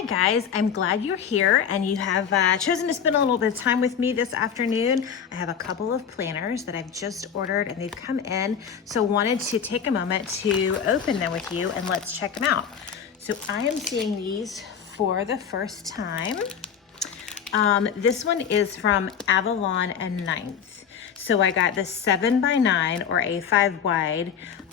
Hi guys, I'm glad you're here and you have chosen to spend a little bit of time with me this afternoon. I have a couple of planners that I've just ordered and they've come in, so wanted to take a moment to open them with you and let's check them out. So I am seeing these for the first time. This one is from Avalon and Ninth. So I got the 7x9 or A5 wide,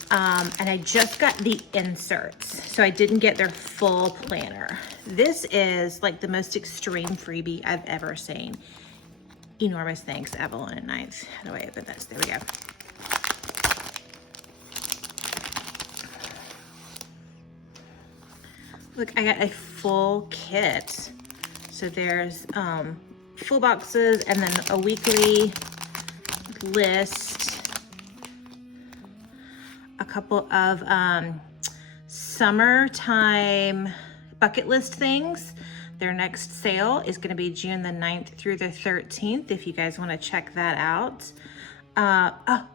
and I just got the inserts. So I didn't get their full planner. This is like the most extreme freebie I've ever seen. Enormous thanks, Avalon and Ninth. How do I open this? There we go. Look, I got a full kit. So there's full boxes and then a weekly list, a couple of summertime bucket list things. Their next sale is going to be June the 9th through the 13th if you guys want to check that out.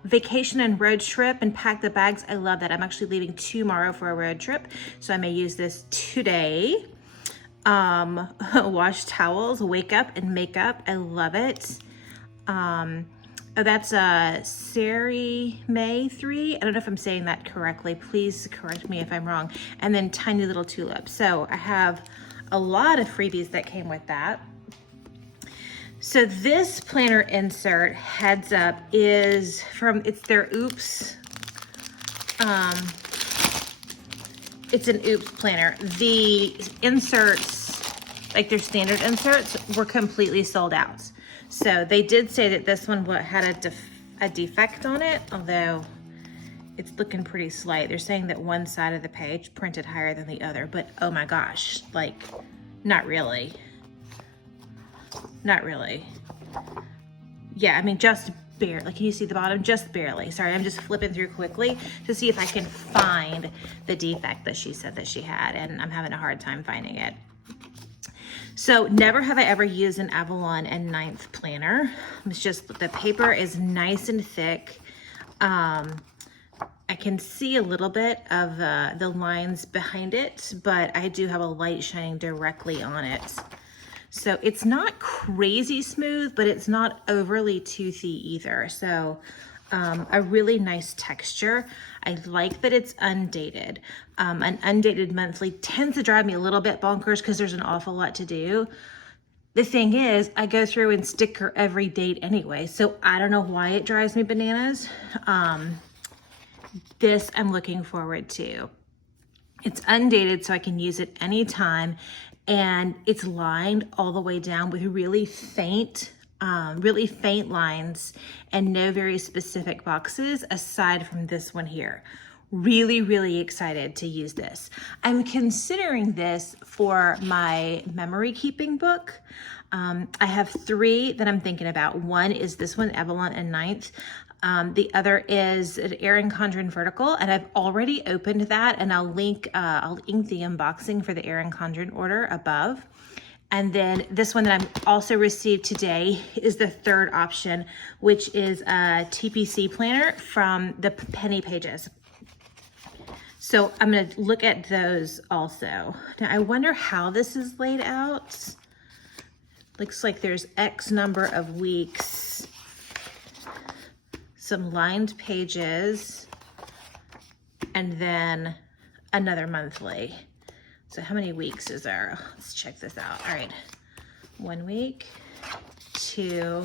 Vacation and road trip and pack the bags. I love that. I'm actually leaving tomorrow for a road trip, so I may use this today. Wash towels, wake up and makeup. I love it. That's Sari May 3. I don't know if I'm saying that correctly. Please correct me if I'm wrong. And then tiny little tulips. So I have a lot of freebies that came with that. So this planner insert, heads up, is from, it's their Oops. It's an Oops planner. The inserts, like their standard inserts, were completely sold out. So they did say that this one had a defect on it, although it's looking pretty slight. They're saying that one side of the page printed higher than the other, but oh my gosh, like, not really. Not really. Yeah, I mean, just barely. Can you see the bottom? Just barely. Sorry, I'm just flipping through quickly to see if I can find the defect that she said that she had, and I'm having a hard time finding it. So never have I ever used an Avalon and Ninth planner. It's just the paper is nice and thick. I can see a little bit of the lines behind it, but I do have a light shining directly on it. So it's not crazy smooth, but it's not overly toothy either. So a really nice texture. I like that it's undated. An undated monthly tends to drive me a little bit bonkers because there's an awful lot to do. The thing is, I go through and sticker every date anyway, so I don't know why it drives me bananas. This I'm looking forward to. It's undated, so I can use it anytime, and it's lined all the way down with really faint lines and no very specific boxes aside from this one here. Really, really excited to use this. I'm considering this for my memory keeping book. I have 3 that I'm thinking about. One is this one, Avalon and Ninth. The other is an Erin Condren Vertical, and I've already opened that, and I'll link the unboxing for the Erin Condren Order above. And then this one that I'm also received today is the third option, which is a TPC planner from the Penny Pages. So I'm gonna look at those also. Now I wonder how this is laid out. Looks like there's X number of weeks, some lined pages, and then another monthly. So how many weeks is there? Let's check this out. All right, 1 week, 2,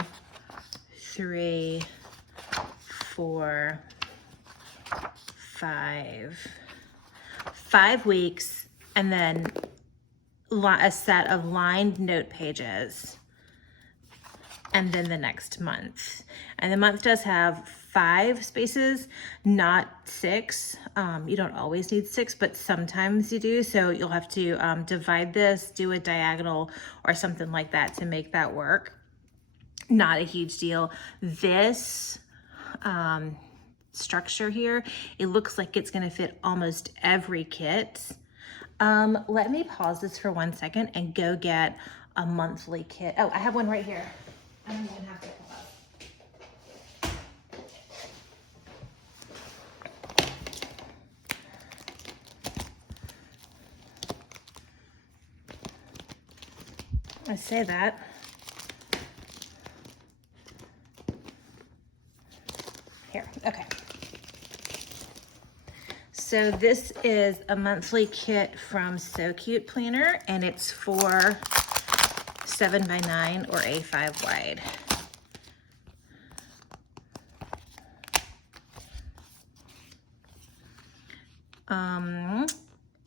3, 4, 5. 5 weeks, and then a set of lined note pages, and then the next month. And the month does have 5 spaces, not 6. You don't always need 6, but sometimes you do. So you'll have to divide this, do a diagonal or something like that to make that work. Not a huge deal. This structure here, it looks like it's gonna fit almost every kit. Let me pause this for 1 second and go get a monthly kit. Oh, I have one right here. I don't even have to pull up. I say that. Here, okay. So this is a monthly kit from So Cute Planner, and it's for 7x9 or A5 wide.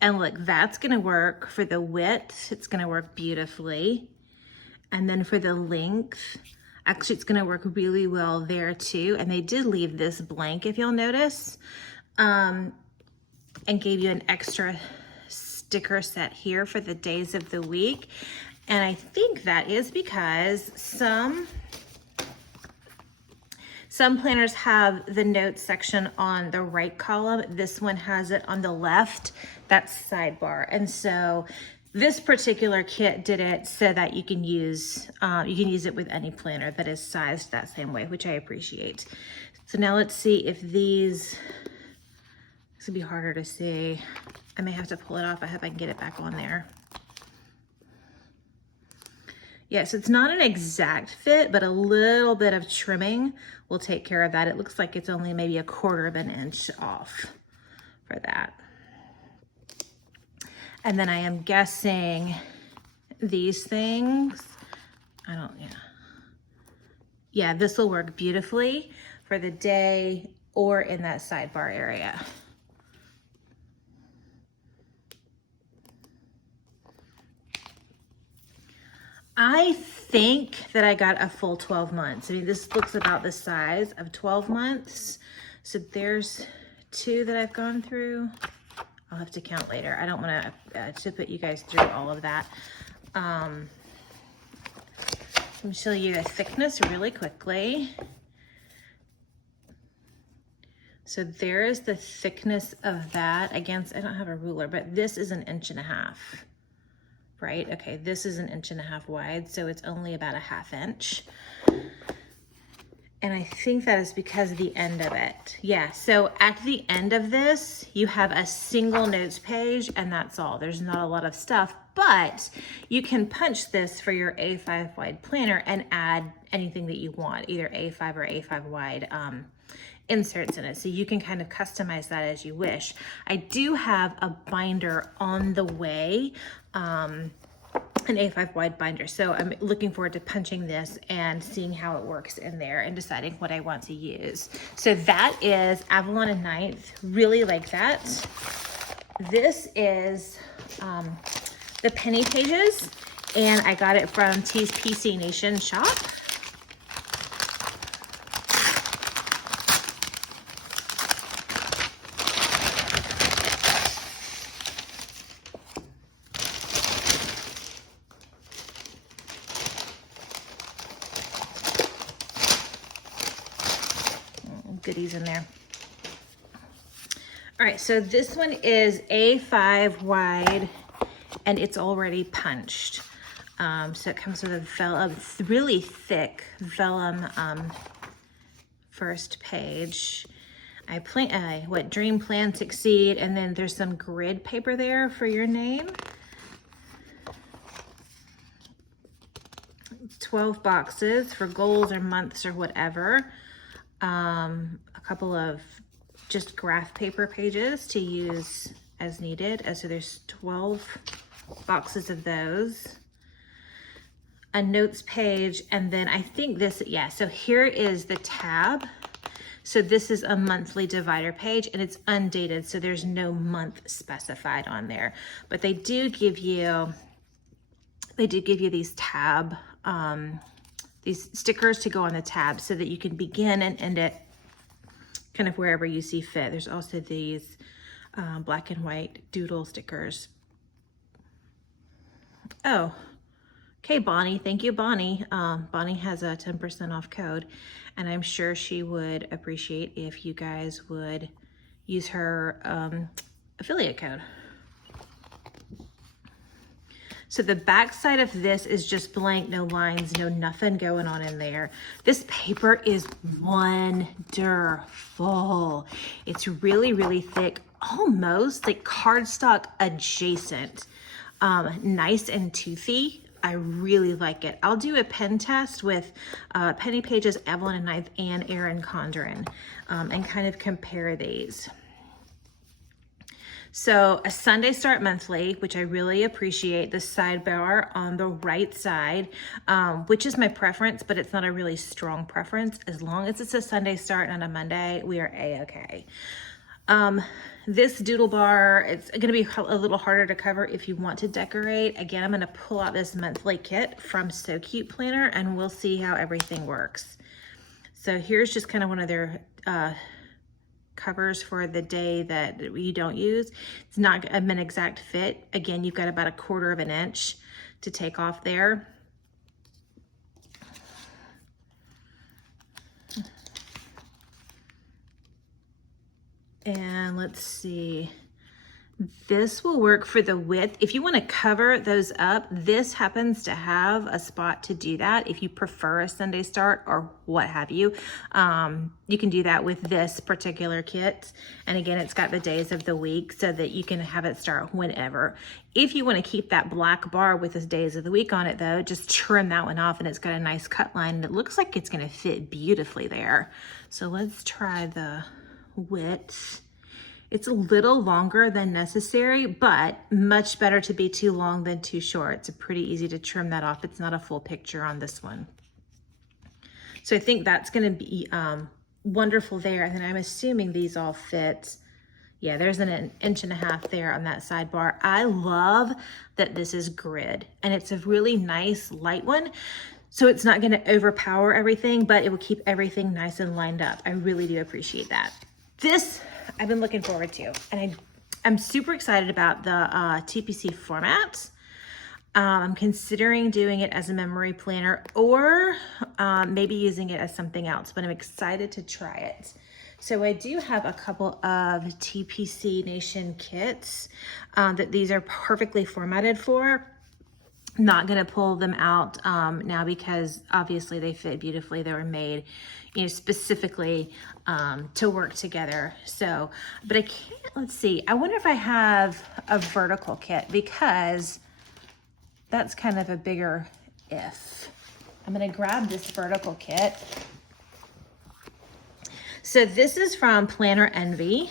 And look, that's gonna work for the width. It's gonna work beautifully. And then for the length, actually it's gonna work really well there too. And they did leave this blank, if you'll notice, and gave you an extra sticker set here for the days of the week. And I think that is because some planners have the notes section on the right column. This one has it on the left. That's sidebar. And so this particular kit did it so that you can use it with any planner that is sized that same way, which I appreciate. So now let's see if this will be harder to see. I may have to pull it off. I hope I can get it back on there. Yes, it's not an exact fit, but a little bit of trimming will take care of that. It looks like it's only maybe 1/4 of an inch off for that. And then I am guessing these things, yeah, this will work beautifully for the day or in that sidebar area. I think that I got a full 12 months. I mean, this looks about the size of 12 months. So there's 2 that I've gone through. I'll have to count later. I don't want to put you guys through all of that. Let me show you the thickness really quickly. So there is the thickness of that. Again, I don't have a ruler, but this is 1.5 inches. Right? Okay, this is 1.5 inches wide, so it's only about 1/2 inch. And I think that is because of the end of it. Yeah, so at the end of this, you have a single notes page, and that's all. There's not a lot of stuff, but you can punch this for your A5 wide planner and add anything that you want, either A5 or A5 wide inserts in it. So you can kind of customize that as you wish. I do have a binder on the way, an A5 wide binder. So I'm looking forward to punching this and seeing how it works in there and deciding what I want to use. So that is Avalon and Ninth. Really like that. This is the penny pages, and I got it from TPC Nation shop. Goodies in there. All right, so this one is A5 wide, and it's already punched. So it comes with a vellum, really thick vellum first page. Dream, plan, succeed, and then there's some grid paper there for your name. 12 boxes for goals or months or whatever. A couple of just graph paper pages to use as needed. So there's 12 boxes of those. A notes page, and then I think this, yeah, so here is the tab. So this is a monthly divider page, and it's undated, so there's no month specified on there. But they do give you these tab, these stickers to go on the tab so that you can begin and end it kind of wherever you see fit. There's also these black and white doodle stickers. Oh, okay, Bonnie. Thank you, Bonnie. Bonnie has a 10% off code, and I'm sure she would appreciate if you guys would use her affiliate code. So the back side of this is just blank, no lines, no nothing going on in there. This paper is wonderful. It's really, really thick, almost like cardstock adjacent. Nice and toothy, I really like it. I'll do a pen test with Penny Page's Avalon and Ninth and Erin Condren and kind of compare these. So a Sunday Start Monthly, which I really appreciate, the sidebar on the right side, which is my preference, but it's not a really strong preference. As long as it's a Sunday start and a Monday, we are A-okay. This doodle bar, it's going to be a little harder to cover if you want to decorate. Again, I'm going to pull out this monthly kit from So Cute Planner and we'll see how everything works. So here's just kind of one of their covers for the day that you don't use. It's not an exact fit. Again, you've got about 1/4 of an inch to take off there. And let's see, this will work for the width. If you want to cover those up, this happens to have a spot to do that. If you prefer a Sunday start or what have you, you can do that with this particular kit. And again, it's got the days of the week so that you can have it start whenever. If you want to keep that black bar with the days of the week on it though, just trim that one off and it's got a nice cut line and it looks like it's going to fit beautifully there. So let's try the width. It's a little longer than necessary, but much better to be too long than too short. It's pretty easy to trim that off. It's not a full picture on this one. So I think that's going to be wonderful there. And then I'm assuming these all fit. Yeah, there's an 1.5 inches there on that sidebar. I love that this is grid and it's a really nice light one. So it's not going to overpower everything, but it will keep everything nice and lined up. I really do appreciate that. This I've been looking forward to, and I'm super excited about the TPC format. I'm considering doing it as a memory planner or maybe using it as something else, but I'm excited to try it. So I do have a couple of TPC Nation kits that these are perfectly formatted for. Not going to pull them out now because obviously they fit beautifully. They were made, you know, specifically to work together. So, but I can't, let's see. I wonder if I have a vertical kit because that's kind of a bigger if. I'm going to grab this vertical kit. So this is from Planner Envy.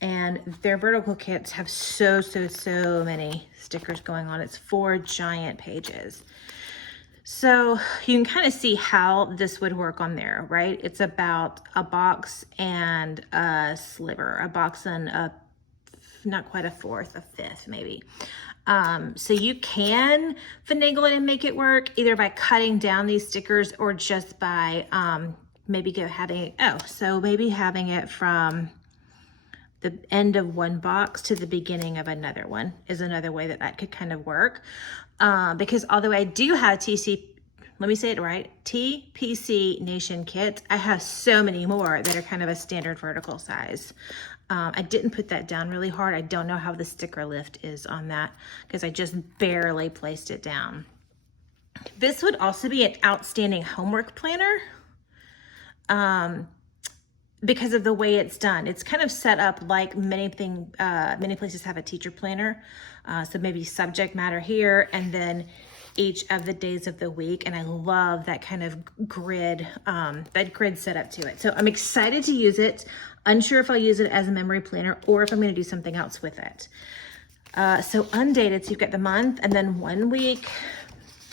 And their vertical kits have so many stickers going on. It's 4 giant pages. So you can kind of see how this would work on there, right? It's about a box and a sliver, a box and a, not quite a fourth, a fifth maybe. So you can finagle it and make it work either by cutting down these stickers or just by maybe having it from the end of one box to the beginning of another one is another way that could kind of work. Because although I do have let me say it right, TPC Nation kits, I have so many more that are kind of a standard vertical size. I didn't put that down really hard. I don't know how the sticker lift is on that because I just barely placed it down. This would also be an outstanding homework planner. Because of the way it's done. It's kind of set up like many places have a teacher planner. So maybe subject matter here and then each of the days of the week. And I love that kind of grid, setup to it. So I'm excited to use it. Unsure if I'll use it as a memory planner or if I'm going to do something else with it. So undated, so you've got the month and then 1 week,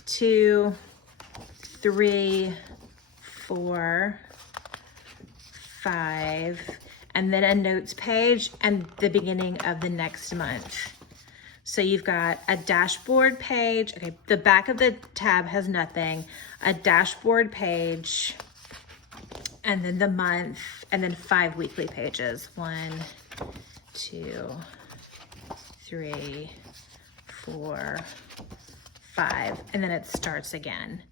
2, 3, 4, 5, and then a notes page and the beginning of the next month. So you've got a dashboard page. Okay, the back of the tab has nothing, a dashboard page, and then the month, and then 5 weekly pages. 1, 2, 3, 4, 5, and then it starts again.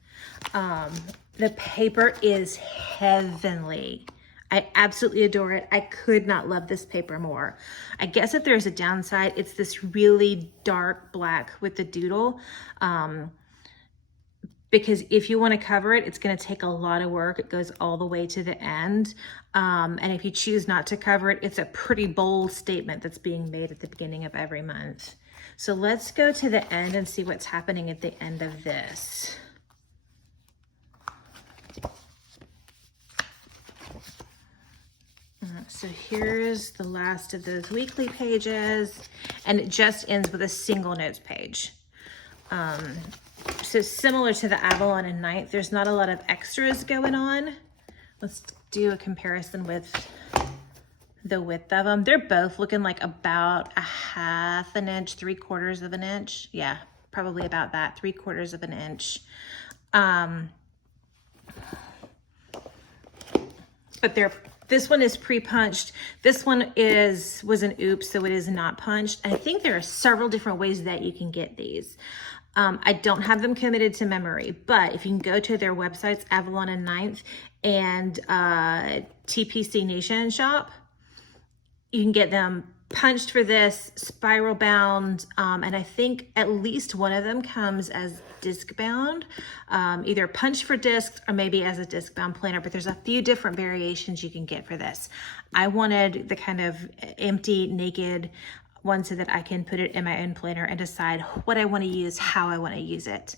The paper is heavenly. I absolutely adore it. I could not love this paper more. I guess if there's a downside, it's this really dark black with the doodle. Because if you want to cover it, it's going to take a lot of work. It goes all the way to the end. And if you choose not to cover it, it's a pretty bold statement that's being made at the beginning of every month. So let's go to the end and see what's happening at the end of this. So here's the last of those weekly pages, and it just ends with a single notes page. So similar to the Avalon and Ninth, there's not a lot of extras going on. Let's do a comparison with the width of them. They're both looking like about a 1/2 inch, 3/4 of an inch. Yeah, probably about that, 3/4 of an inch. But this one is pre-punched. This one was an oops, so it is not punched. And I think there are several different ways that you can get these. I don't have them committed to memory, but if you can go to their websites, Avalon and Ninth and TPC Nation Shop, you can get them punched for this, spiral bound, and I think at least one of them comes as disc bound, either punched for discs or maybe as a disc bound planner, but there's a few different variations you can get for this. I wanted the kind of empty, naked one so that I can put it in my own planner and decide what I want to use, how I want to use it.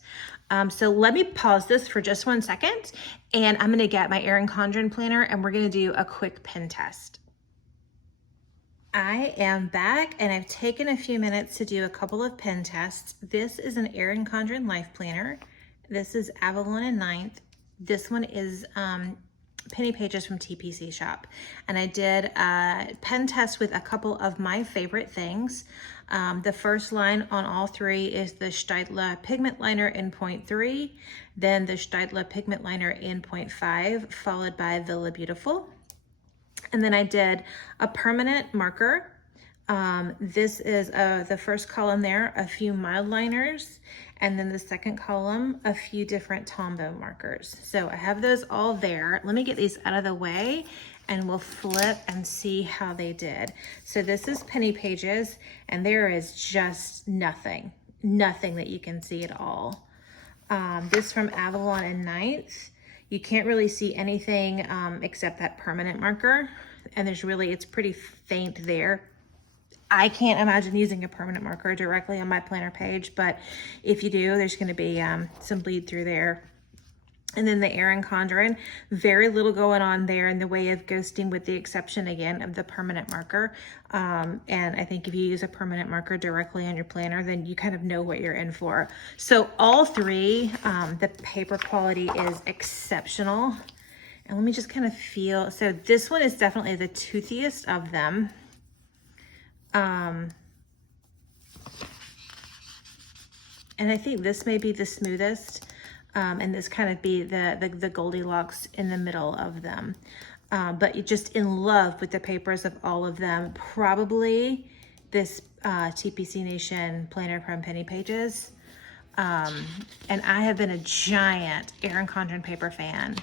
So let me pause this for just 1 second, and I'm going to get my Erin Condren planner and we're going to do a quick pen test. I am back and I've taken a few minutes to do a couple of pen tests. This is an Erin Condren Life Planner. This is Avalon and Ninth. This one is Penny Pages from TPC Shop. And I did a pen test with a couple of my favorite things. The first line on all three is the Spatula Pigment Liner in 0.3, then the Spatula Pigment Liner in 0.5, followed by Villa Beautiful. And then I did a permanent marker. This is the first column there, a few mild liners, and then the second column, a few different Tombow markers. So I have those all there. Let me get these out of the way and we'll flip and see how they did. So this is Penny Pages, and there is just nothing that you can see at all. This from Avalon and Ninth. You can't really see anything except that permanent marker, and it's pretty faint there. I can't imagine using a permanent marker directly on my planner page, but if you do, there's going to be some bleed through there. And then the Erin Condren, very little going on there in the way of ghosting, with the exception again of the permanent marker. And I think if you use a permanent marker directly on your planner, then you kind of know what you're in for. So all three, the paper quality is exceptional. And let me just kind of feel, so this one is definitely the toothiest of them. And I think this may be the smoothest. And this kind of be the Goldilocks in the middle of them. But you're just in love with the papers of all of them. Probably this TPC Nation planner from Penny Pages. And I have been a giant Erin Condren paper fan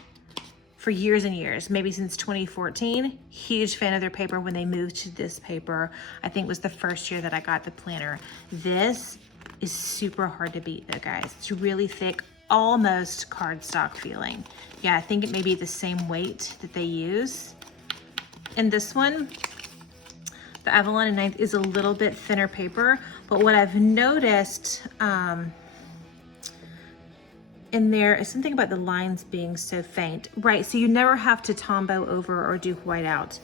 for years and years, maybe since 2014. Huge fan of their paper. When they moved to this paper, I think was the first year that I got the planner. This is super hard to beat though, guys. It's really thick, almost cardstock feeling. Yeah, I think it may be the same weight that they use. And this one, the Avalon and Ninth, is a little bit thinner paper, but what I've noticed in there is something about the lines being so faint. Right, so you never have to Tombow over or do white out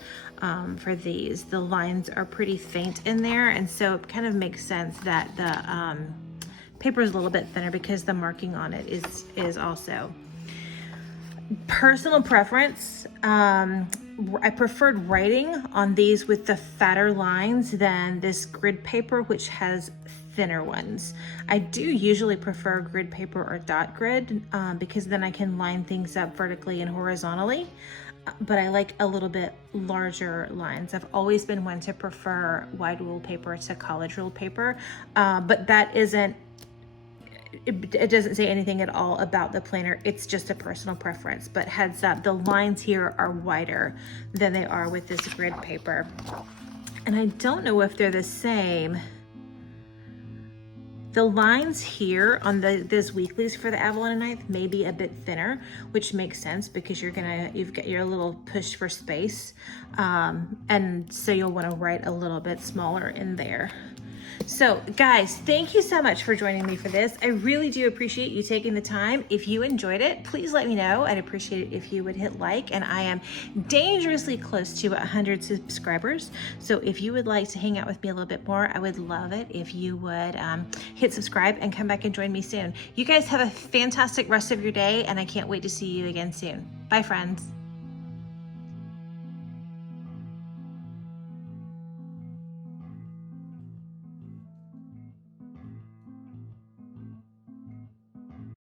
for these. The lines are pretty faint in there, and so it kind of makes sense that the paper is a little bit thinner because the marking on it is also. Personal preference, I preferred writing on these with the fatter lines than this grid paper, which has thinner ones. I do usually prefer grid paper or dot grid because then I can line things up vertically and horizontally, but I like a little bit larger lines. I've always been one to prefer wide ruled paper to college ruled paper, but that isn't, it doesn't say anything at all about the planner. It's just a personal preference, but heads up, the lines here are wider than they are with this grid paper. And I don't know if they're the same. The lines here on these weeklies for the Avalon and Ninth may be a bit thinner, which makes sense because you've got your little push for space. And so you'll want to write a little bit smaller in there. So guys, thank you so much for joining me for this. I really do appreciate you taking the time. If you enjoyed it, please let me know. I'd appreciate it if you would hit like, and I am dangerously close to 100 subscribers. So if you would like to hang out with me a little bit more, I would love it if you would hit subscribe and come back and join me soon. You guys have a fantastic rest of your day, and I can't wait to see you again soon. Bye, friends.